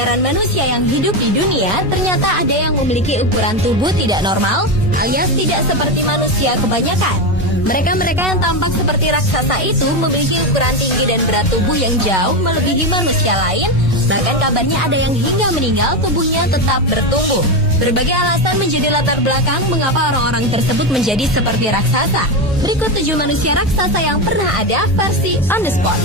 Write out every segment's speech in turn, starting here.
miliaran manusia yang hidup di dunia, ternyata ada yang memiliki ukuran tubuh tidak normal, alias tidak seperti manusia kebanyakan. Mereka-mereka yang tampak seperti raksasa itu memiliki ukuran tinggi dan berat tubuh yang jauh melebihi manusia lain. Bahkan kabarnya ada yang hingga meninggal tubuhnya tetap bertumbuh. Berbagai alasan menjadi latar belakang mengapa orang-orang tersebut menjadi seperti raksasa. Berikut 7 manusia raksasa yang pernah ada versi on the spot.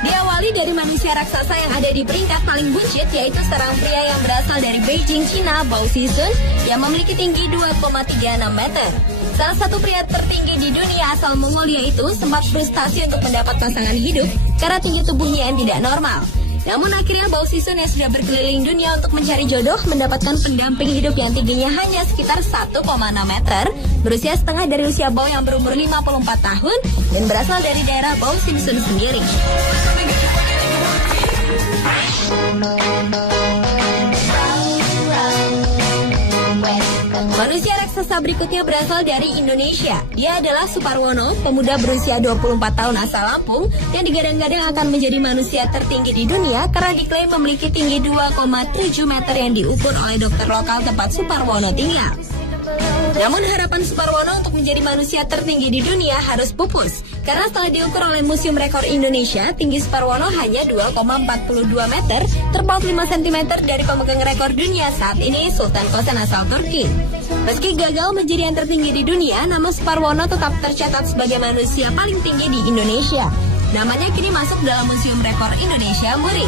Diawali dari manusia raksasa yang ada di peringkat paling buncit, yaitu seorang pria yang berasal dari Beijing, Cina, Bao Xizun, yang memiliki tinggi 2,36 meter. Salah satu pria tertinggi di dunia asal Mongolia itu sempat frustasi untuk mendapat pasangan hidup karena tinggi tubuhnya yang tidak normal. Namun akhirnya Bao Xizun yang sudah berkeliling dunia untuk mencari jodoh mendapatkan pendamping hidup yang tingginya hanya sekitar 1,6 meter, berusia setengah dari usia Bao yang berumur 54 tahun dan berasal dari daerah Bao Xizun sendiri. Manusia raksasa berikutnya berasal dari Indonesia. Dia adalah Suparwono, pemuda berusia 24 tahun asal Lampung yang digadang-gadang akan menjadi manusia tertinggi di dunia karena diklaim memiliki tinggi 2,7 meter yang diukur oleh dokter lokal tempat Suparwono tinggal. Namun harapan Suparwono untuk menjadi manusia tertinggi di dunia harus pupus karena setelah diukur oleh Museum Rekor Indonesia, tinggi Suparwono hanya 2,42 meter, terpaut 5 cm dari pemegang rekor dunia saat ini, Sultan Kosen asal Turki. Meski gagal menjadi yang tertinggi di dunia, nama Suparwono tetap tercatat sebagai manusia paling tinggi di Indonesia. Namanya kini masuk dalam Museum Rekor Indonesia Muri.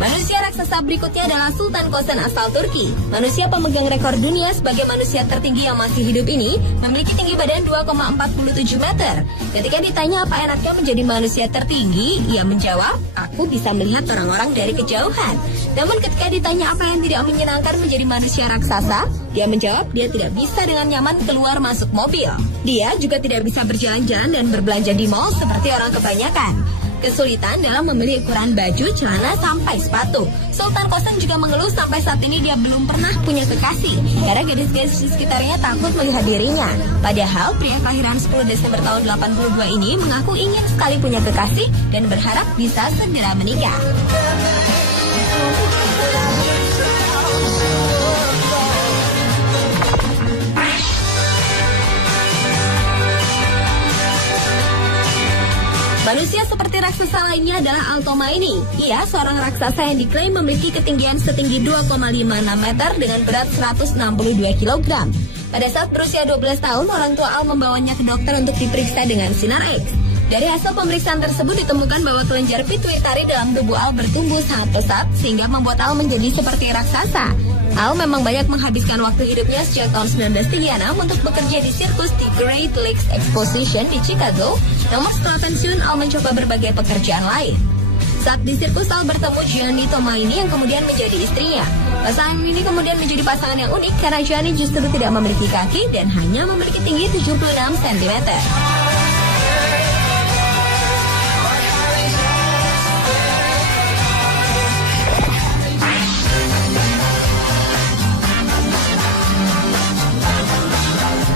Manusia raksasa berikutnya adalah Sultan Kosen asal Turki. Manusia pemegang rekor dunia sebagai manusia tertinggi yang masih hidup ini memiliki tinggi badan 2,47 meter. Ketika ditanya apa enaknya menjadi manusia tertinggi, ia menjawab, "Aku bisa melihat orang-orang dari kejauhan." Namun ketika ditanya apa yang tidak menyenangkan menjadi manusia raksasa, dia menjawab dia tidak bisa dengan nyaman keluar masuk mobil. Dia juga tidak bisa berjalan-jalan dan berbelanja di mal seperti orang kebanyakan. Kesulitan dalam memilih ukuran baju, celana, sampai sepatu. Sultan Kosen juga mengeluh sampai saat ini dia belum pernah punya kekasih karena gadis-gadis di sekitarnya takut melihat dirinya. Padahal pria kelahiran 10 Desember tahun 82 ini mengaku ingin sekali punya kekasih dan berharap bisa segera menikah. Manusia seperti raksasa lainnya adalah Altomaini. Ia seorang raksasa yang diklaim memiliki ketinggian setinggi 2,56 meter dengan berat 162 kg. Pada saat berusia 12 tahun, orang tua Al membawanya ke dokter untuk diperiksa dengan sinar X. Dari hasil pemeriksaan tersebut ditemukan bahwa kelenjar pituitari dalam tubuh Al bertumbuh sangat pesat sehingga membuat Al menjadi seperti raksasa. Al memang banyak menghabiskan waktu hidupnya sejak tahun 1936 untuk bekerja di sirkus di Great Lakes Exposition di Chicago. Namun setelah pensiun, Al mencoba berbagai pekerjaan lain. Saat di sirkus, Al bertemu Gianni Tomaini yang kemudian menjadi istrinya. Pasangan ini kemudian menjadi pasangan yang unik karena Gianni justru tidak memiliki kaki dan hanya memiliki tinggi 76 cm.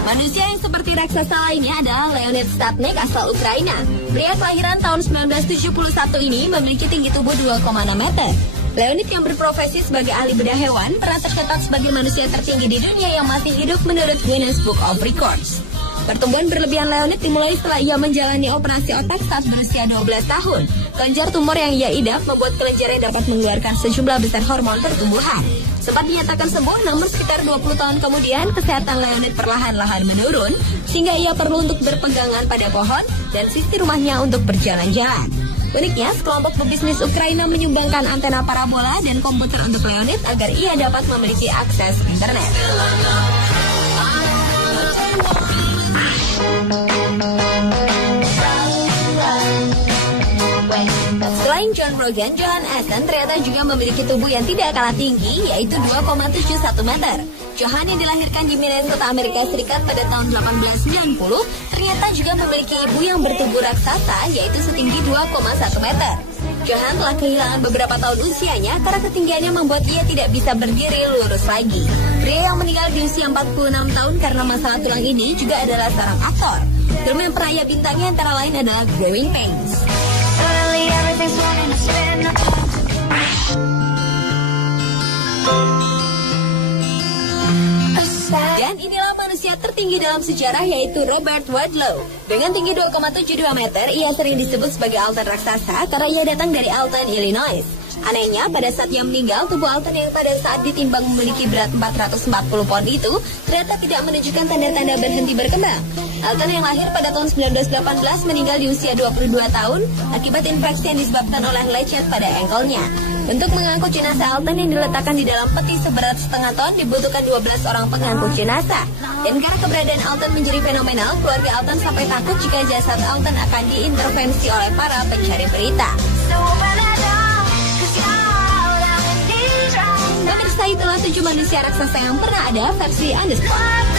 Manusia yang seperti raksasa lainnya adalah Leonid Statnik asal Ukraina. Pria kelahiran tahun 1971 ini memiliki tinggi tubuh 2,6 meter. Leonid yang berprofesi sebagai ahli bedah hewan pernah tercatat sebagai manusia tertinggi di dunia yang masih hidup menurut Guinness Book of Records. Pertumbuhan berlebihan Leonid dimulai setelah ia menjalani operasi otak saat berusia 12 tahun. Kelenjar tumor yang ia idap membuat kelenjarnya dapat mengeluarkan sejumlah besar hormon pertumbuhan. Sempat dinyatakan sembuh, namun sekitar 20 tahun kemudian kesehatan Leonid perlahan-lahan menurun sehingga ia perlu untuk berpegangan pada pohon dan sisi rumahnya untuk berjalan-jalan. Uniknya, sekelompok pebisnis Ukraina menyumbangkan antena parabola dan komputer untuk Leonid agar ia dapat memiliki akses internet. Selain John Rogan, Johan Essen ternyata juga memiliki tubuh yang tidak kalah tinggi, yaitu 2,71 meter. Johan yang dilahirkan di Minnesota, Amerika Serikat pada tahun 1890, ternyata juga memiliki ibu yang bertubuh raksasa, yaitu setinggi 2,1 meter. Johan telah kehilangan beberapa tahun usianya karena ketinggiannya membuat ia tidak bisa berdiri lurus lagi. Pria yang meninggal di usia 46 tahun karena masalah tulang ini juga adalah seorang aktor. Film yang pernah ia bintangi antara lain adalah Growing Pains. Dan inilah manusia tertinggi dalam sejarah, yaitu Robert Wadlow. Dengan tinggi 2,72 meter, ia sering disebut sebagai Alton raksasa karena ia datang dari Alton, Illinois. Anehnya, pada saat ia meninggal, tubuh Alton yang pada saat ditimbang memiliki berat 440 pound itu ternyata tidak menunjukkan tanda-tanda berhenti berkembang. Alton yang lahir pada tahun 1918 meninggal di usia 22 tahun akibat infeksi yang disebabkan oleh lecet pada engkolnya. Untuk mengangkut jenazah Alton yang diletakkan di dalam peti seberat setengah ton dibutuhkan 12 orang pengangkut jenazah. Dan karena keberadaan Alton menjadi fenomenal, keluarga Alton sampai takut jika jasad Alton akan diintervensi oleh para pencari berita. Pemirsa, itulah 7 manusia raksasa yang pernah ada versi Underspot.